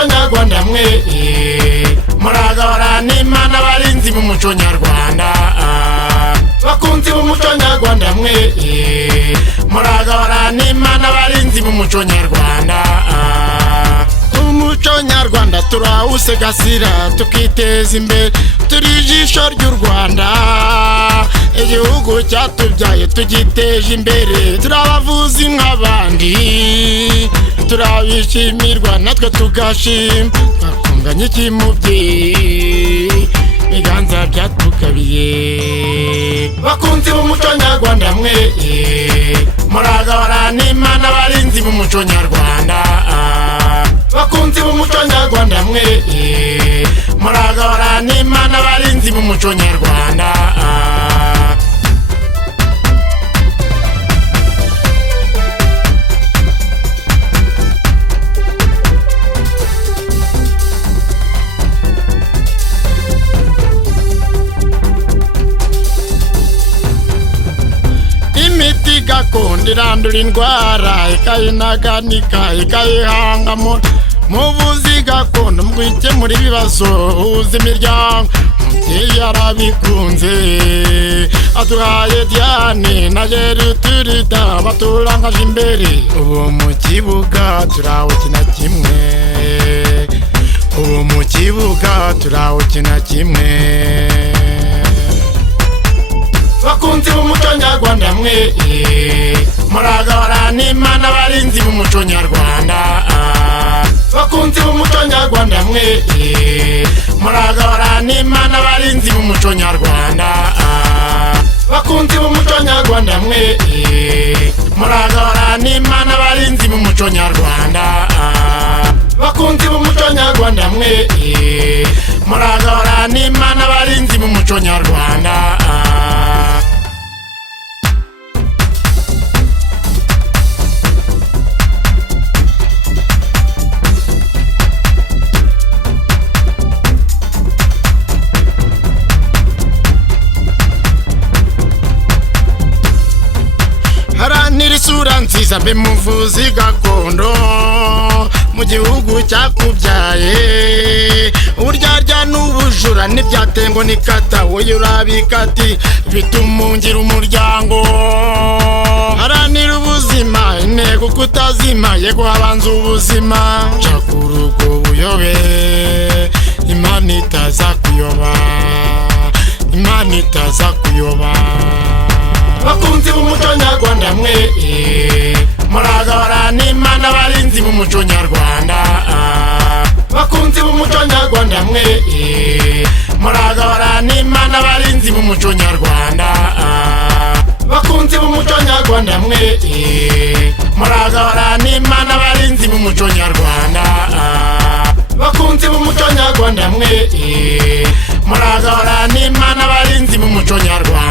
b'umuco nyarwanda mwe muragahora n'Imana barinzi b'umuco nyarwanda bakunzi b'umuco nyarwanda mwe muragahora n'Imana barinzi b'umuco nyarwanda umuco nyarwanda turawusigasira tukiteza imbere turi ijisho ry'u Rwanda igihugu cyatubyaye tugiteje imbere turabavuzi nk'abandi turabishimirwa natwe tugashima twakunganye ikimubyeyi ibiganza byatugabiye bakunzi b'umuco nyarwanda mwe muragahora n'Imana barinzi b'umuco nyarwanda bakunzi b'umuco nyarwanda mwe muragahora n'Imana barinzi b'umuco nyarwanda imiti gakondo irandura indwara ikayinaganika ikayihangamo muvuzi gakondo mwikemura ibibazo uhuza imiryango umubyeyi arabikunze aduhaye Diane na Gertrude baturangaje imbere ubu mu kibuga turawukina kimwe ubu mu kibuga turawukina kimwe bakunzi b'umuco nyarwanda mwe muragahora n'Imana barinzi b'umuco nyarwanda bakunzi b'umuco nyarwanda mwe muragahora n'Imana barinzi b'umuco nyarwanda bakunzi b'umuco nyarwanda mwe muragahora n'Imana barinzi b'umuco nyarwanda bakunzi b'umuco nyarwanda mwe muragahora n'Imana barinzi b'umuco nyarwanda haranira isura nziza mbe muvuzi gakondo mu gihugu cyakubyaye uburyarya n'ubujura n'ibyatengo nikata wowe urabikati bituma ungira umuryango haranira ubuzima intego kutazima yego habanza ubuzima nshaka urugo buyobe Imana itaza kuyoba Imana itaza kuyoba bakunzi b'umuco nyarwanda mwe muragahora n'Imana barinzi b'umuco nyarwanda bakunzi b'umuco nyarwanda mwe muragahora n'Imana barinzi b'umuco nyarwanda bakunzi b'umuco nyarwanda mwe muragahora n'Imana barinzi b'umuco nyarwanda bakunzi b'umuco nyarwanda mwe muragahora n'Imana barinzi b'umuco nyarwanda